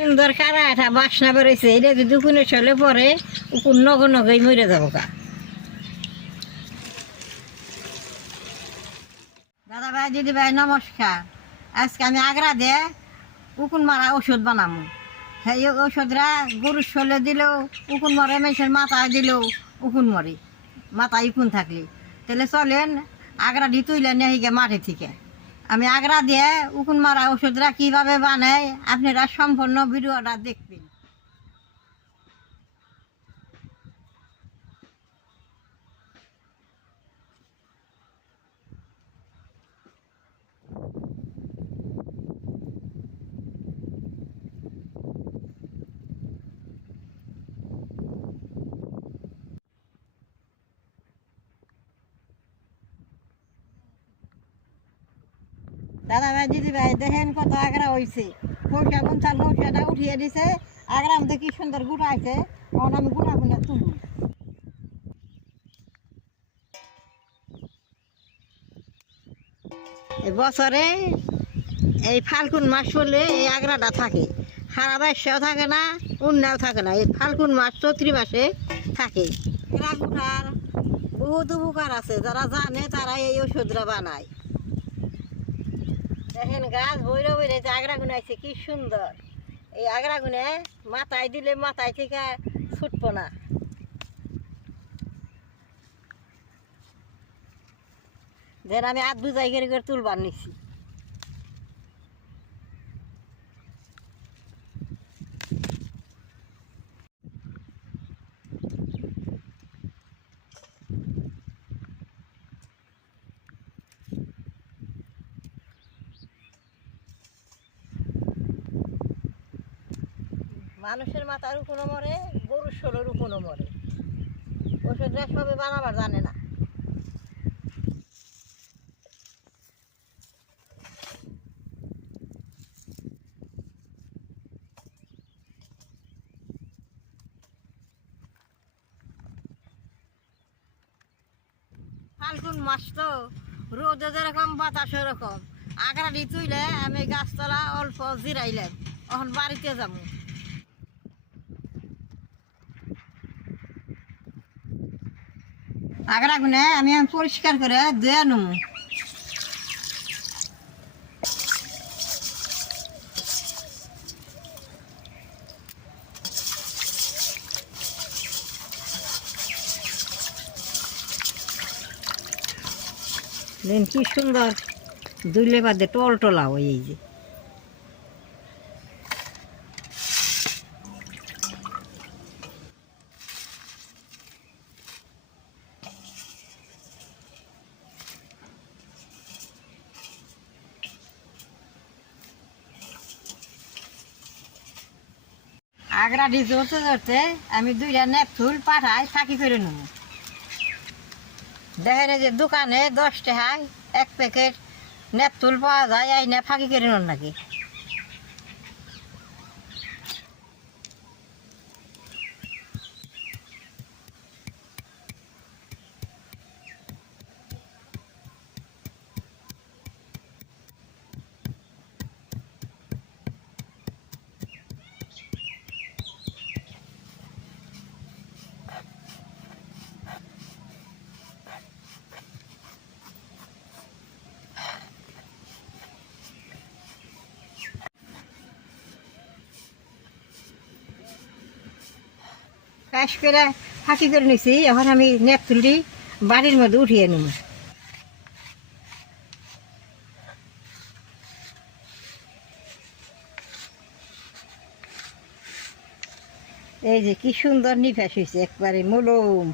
সুন্দর কারা একটা বাসনা বেরোইছে? এটা যদি উকুনে চলে পরে উকুন নগ নগই মরে যাব কা দাদা ভাই, দিদি ভাই, নমস্কার। আজকে আমি আগ্রা দিয়ে উকুন মারা ওষুধ বানামু। সেই ওষুধরা গরুর শোলে দিলেও উকুন মরে মেশের মাথায় দিলেও উকুন মরে। মাথায় উকুন থাকলে। তাহলে চলেন আগ্রা দিয়ে তুইলে নিয়ে গিয়ে মাঠে থেকে। আমি আগ্রা দিয়ে উকুন মারা ওষুধরা কীভাবে বানায়? আপনারা সম্পূর্ণ ভিডিওটা দেখবেন। দাদা ভাই দিদি ভাই দেখেন কত আগ্রা হয়েছে পয়সা গুনছাল নৌসাটা উঠিয়ে দিছে। আগ্রা মধ্যে কি সুন্দর গুড়া আছে। তখন আমি গুড়া গুলা তুলব বছরে এই ফাল্গুন মাস হলে এই আগ্রাটা থাকে। সারা বাইশেও থাকে না উন্নাও থাকে না। এই ফাল্গুন মাস চৈত্রী মাসে থাকে। বহুত উপকার আছে। যারা জানে তারা এই ওষুধরা বানায়। দেখেন গাছ বইরে বইরে যে আগ্রা গুনাইছে কি সুন্দর। এই আগ্রা গুনে মাথায় দিলে মাথায় থেকে ছুটবো না। দেন আমি আধ বুঝাই করে করে তুলবার নিছি। মানুষের মাথার উপরও মরে, গরুর শোলের উপরও মরে। ওষুধরা সবে বানাবার জানে না। ফাল্গুন মাস তো রোদে যেরকম, বাতাস ওরকম। আগ্রা তুইলে আমি গাছতলা অল্প জিরাইলাম এখন বাড়িতে যাব। আগরা গুনে আমি আমি পরিষ্কার করে ধুয়ে নেব। দেন কি সুন্দর দুলে বাদে টল টলা ওই যে। আগ্রা জোরতে জোরতে আমি দুইটা নেপ ফুল পাঠাই, ফাঁকি করে নেব। দেখেন যে দোকানে দশ টাকায় এক প্যাকেট নেপথুল পাওয়া যায়, এই না ফাঁকি করে নেন নাকি? কাশ করে ফাঁকি করে নিছি, এখন আমি নেপথুলটি বাড়ির মধ্যে উঠিয়ে নেব। এই যে কি সুন্দর নিফাস হয়েছে একবারে মলম।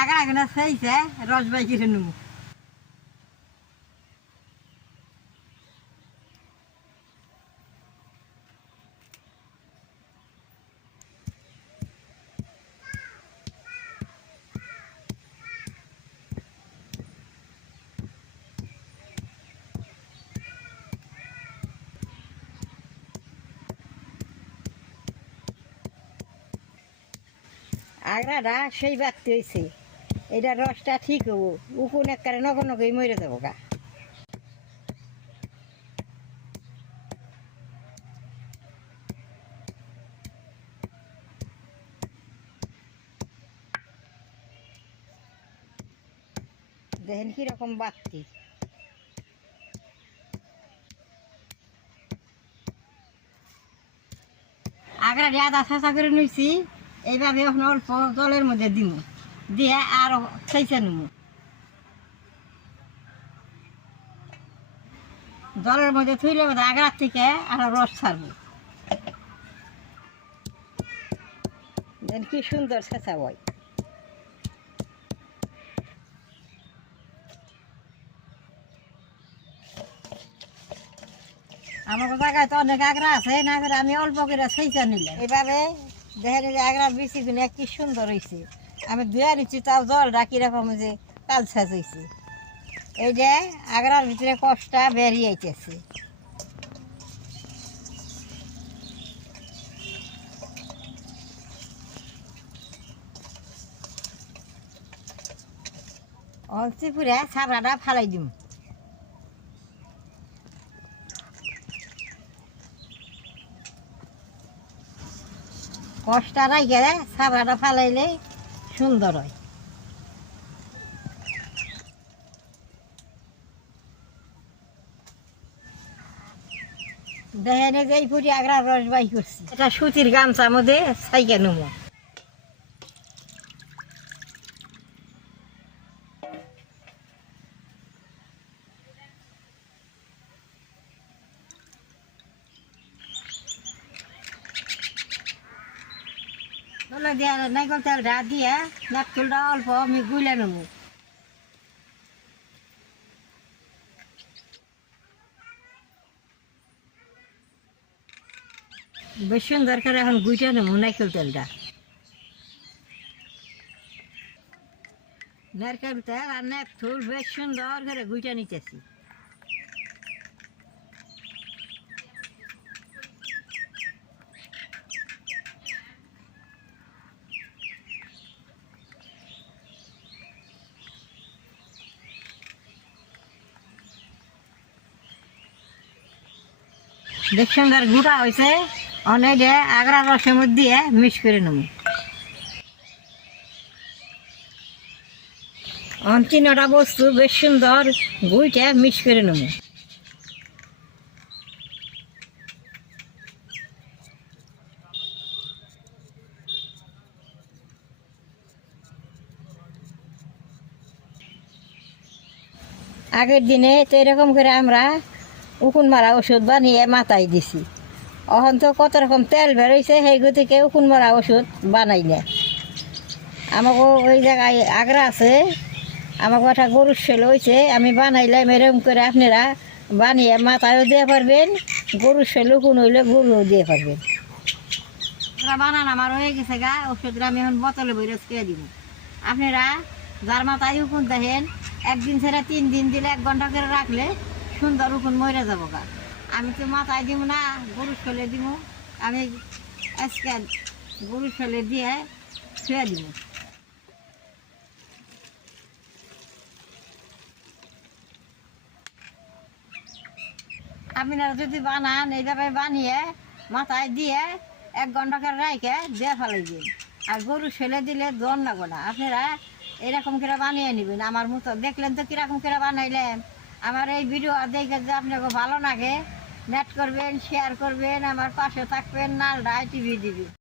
আগা আগা সেইছে, রস বাই কেটে আগ্রাটা সেই বাড়তে হয়েছে এটা রসটা ঠিক হব। উকুন একবারে নগর নগরই মরে দেবো গা। দেখেন কীরকম বাড়তি। আগ্রাটি আদা চেঁচা করে নিয়েছি এইভাবে এখন অল্প জলের মধ্যে দিব দিয়ে আরও চেঁচা নিমু। জলের মধ্যে থইলে বোধ আগ্রার থেকে আরও রস ছাড়বো। কি সুন্দর চেঁচা বই আমার জায়গায় তো অনেক আগ্রা আছে না আমি অল্প করে সেইটা নিলাম এইভাবে দেখেন যে আগ্রা বেশি গুলো কি সুন্দর হয়েছে আমি ধুয়ে নিচ্ছি তাও জলটা কীরকম যে কাল সাজ হয়েছে এই যে আগ্রার ভিতরে কষ্টটা বেরিয়ে আইতেছে। অল্প পুরে ছাবড়াটা ফালাই দিম। কষ্টা রাইকে সাবাটা ফালাইলে সুন্দর হয়। দেখেন যে এই ফুটি আগ্রার রস বাই করছি। এটা সুতির গামছা মধ্যে সাইকেল নেব বলে দিয়া নাইকল তেলটা দিয়ে নাটকুলটা অল্প, আমি গুলে নেব। বেশ সুন্দর করে এখন গুইটা নেব নাইকল তেলটা। নারকেল তেল আর নাটকুল বেশ সুন্দর করে গুইটা নিতেছি। বেশ সুন্দর গুটা হয়েছে অনেকে আগ্রা রসের মধ্যে মিক্স করে নেব। তিনটা বস্তু বেশ সুন্দর, গুইটা মিক্স করে নেব। আগের দিনে তো এরকম করে আমরা উকুন মারা ওষুধ বানিয়ে মাথায় দিছি। এখন তো কত রকম তেল বেরোইছে সেই গতিকে উকুন মারা ওষুধ বানাই না। আমাকে ওই জায়গায় আগ্রা আছে, আমাকে একটা গরুর সেল হয়েছে আমি বানাইলাম, এরকম করে আপনারা বানিয়ে মাথায়ও দিয়ে পারবেন, গরুর সেল উকুন হইলে গরুও দিয়ে পারবেন। বানান আমার হয়ে গেছে গা ওষুধটা আমি এখন বোতলে বইরে ছেড়ে দিব। আপনারা যার মাথায় উকুন দেখেন, একদিন ছেড়ে তিন দিন দিলে এক ঘণ্টা করে রাখলে সুন্দর উকুন মরে যাব গা। আমি তো মাথায় দিব না, গরু ফেলে দিব আমি আজকে গরু ফেলে দিয়ে শুয়ে দিব আপনারা যদি বানান, এইভাবে বানিয়ে মাথায় দিয়ে এক ঘণ্টা করে রাইকে দিয়ে ফেলাই দিন। আর গরু ফেলে দিলে দন লাগো না। আপনারা এরকম করে বানিয়ে নেবেন। আমার মতো দেখলেন তো কীরকম করে বানাইলেন। আমার এই ভিডিও দেখে যে আপনাকে ভালো লাগে নেট করবেন শেয়ার করবেন, আমার পাশে থাকবেন নাল টিভি দিবি।